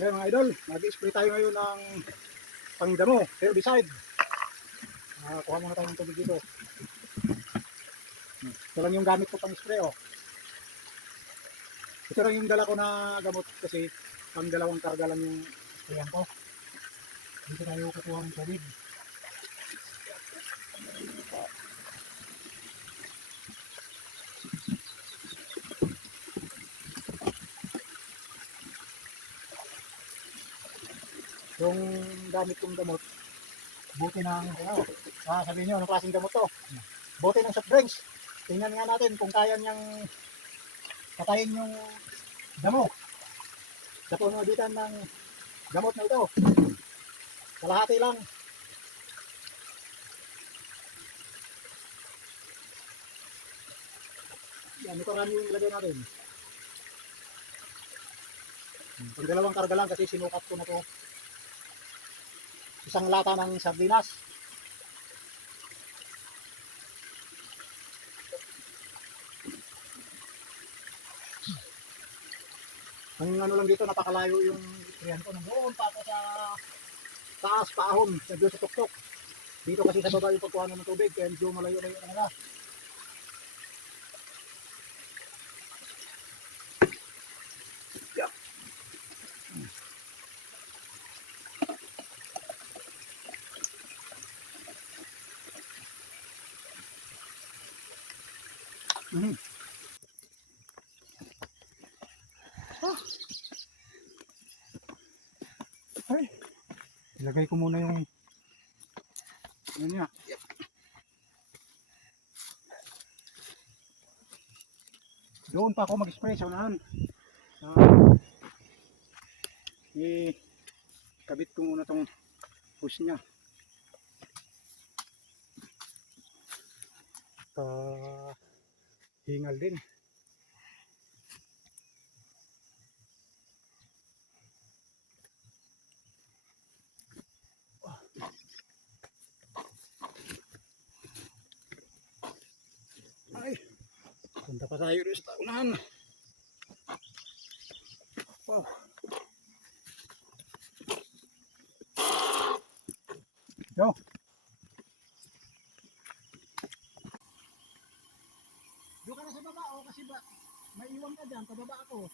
Ngayon mga idol, mag-spray tayo ngayon ng pangdamo, herbicide. Kuha muna tayo ng tubig dito. Ito lang yung gamit ko pang spray. Oh. Ito lang yung dala ko na gamot kasi pang dalawang karga lang yung sprayan ko. Dito tayo kukuha ng tubig. Yung gamit kong gamot, buti ng sabihin nyo, anong klaseng gamot to? Buti ng soft drinks. Tingnan nga natin kung kaya niyang patayin yung damo sa pamamagitan ng gamot na ito. Kalahati lang. Yan, ito rami yung ilagay natin. Pag dalawang karga lang kasi sinukat ko na to. Isang lata ng sardinas. Ang ano lang dito, napakalayo yung istrihan ko. Nandoon pa ako sa taas, paahon, sa Diyos sa tuktok. Dito kasi sa baba yung pagkuhanan ng tubig, kaya medyo malayo-layo na nila. Yeah. Ay, ilagay ko muna yung ano niya. Yep. Doon pa ako mag-spray sa unahan. Kabit ko muna tong push niya. Hingal din. Ay, punta pa tayo rin sa unahan. Wow. Yo. Doon ka na sa baba, kasi may iwan ka dyan, pababa ako.